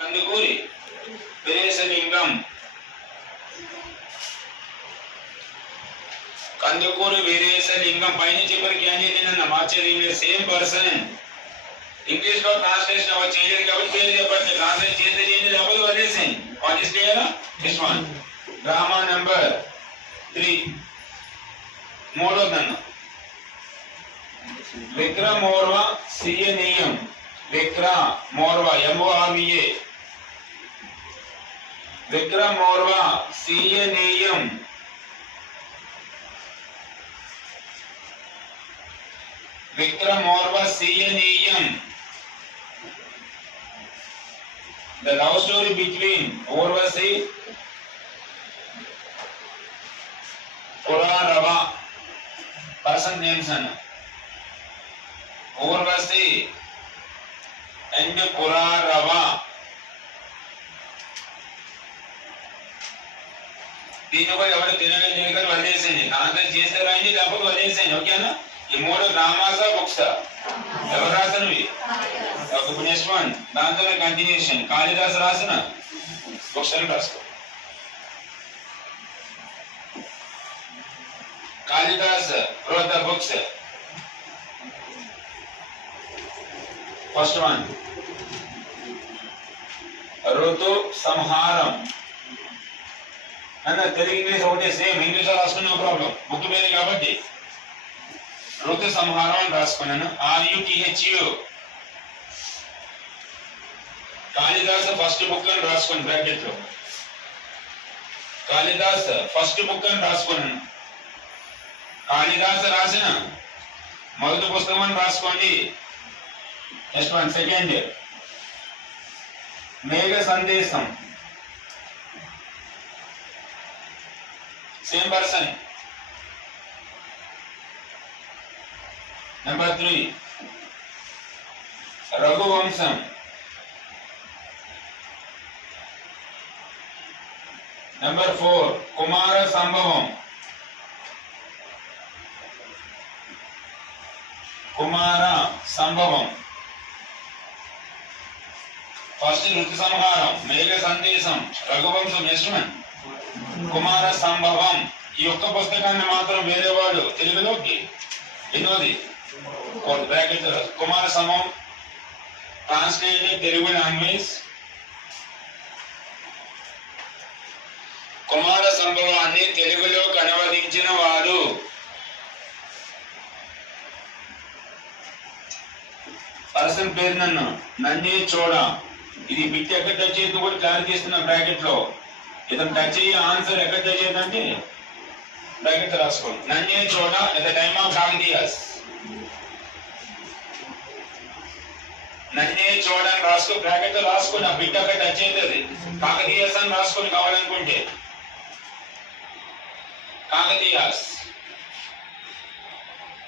కందుకూరి వీరేశలింగం కందుకూరి వీరేశలింగం పైన చివరికి ఏం చేసిందన్న మార్చేది సేమ్ పర్సన్ ఇంగ్లీష్ లో ట్రాన్స్లేషన్ అవ్వ చేయలేదు కాబట్టి పేరు చెప్పండి ట్రాన్స్లేట్ చేస్తే చేయండి లేకపోతే వదిలేసేయండి what is clear this one drama number 3 మూడోదన్న విక్రమోర్వ సియనీయం విక్రమోర్వ MORVA విక్రమోర్వ సియనీయం విక్రమోర్వ సియనీయం the love story between Urvasi Purarava person names and Urvasi and Purarava దీని కూడా ఎవరు తినగా వదిలేసేయండి దాంట్లో చేస్తారా అని లేకపోతే వదిలేసేయండి ఓకేనా ఈ మూడు డ్రామాసా బుక్స్ ఎవరు రాసినవి నెక్స్ట్ వన్ దాంతోనే కంటిన్యూషన్ కాళిదాసు రాసిన బుక్స్ అని రాసుకో Kalidas wrote the books first one ఋతు సంహారం అన్న తెలుగు ఇంగ్లీష్ ఒకటే సేమ్ ఇంగ్లీష్ లో రాసుకున్న నో ప్రాబ్లం బుక్ పేరు కాబట్టి ఋతు సంహారం అని రాసుకున్నాను RUTHU కాళిదాస్ ఫస్ట్ బుక్ అని రాసుకుని బ్రాకెట్ లో కాళిదాస్ ఫస్ట్ బుక్ అని రాసుకున్నాను కాళిదాస్ రాసిన మొదటి పుస్తకం అని రాసుకోండి నెక్స్ట్ వన్ సెకండ్ మేఘ సందేశం సేమ్ పర్సన్ నెంబర్ 3 రఘువంశం నెంబర్ 4 కుమార సంభవం కుమార సంభవం ఫస్ట్ ఋతు సంహారం మేఘ సందేశం రఘువంశం యశ్వన్ కుమార సంభవం ఈ ఒక్క పుస్తకాన్ని మాత్రం వేరే వాడు తెలుగులోకి ఎన్నోది బ్రాకెట్ కుమార సంభవం ట్రాన్స్లేటెడ్ తెలుగు లాంగ్వేజ్ కుమార సంభవాన్ని తెలుగులోకి అనువదించిన వారు పర్సన్ పేరు నన్నే చూడ ఇది బిట్ ఎక్కడ టచ్ చేయదు కూడా క్లారిటీ ఇస్తున్న బ్రాకెట్ లో ఇతను టచ్ అయ్యే ఆన్సర్ ఎక్కడ టచ్ చేయదంటే బ్రాకెట్ రాసుకో నన్నే చూడ at the time of Kakatiyas నన్నే చూడని రాసుకో బ్రాకెట్ లో రాసుకొని ఆ బిట్ అక్కడ టచ్ అవుతుంది కాకతీయాస్ అని రాసుకొని కావాలనుకుంటే కాకతీయాస్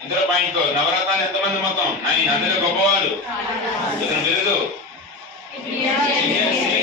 ఇందులో పాయింట్ నవరత్నాలు ఎంతమంది మొత్తం 9 అందులో గొప్పవాడు ఇతను బిరుదు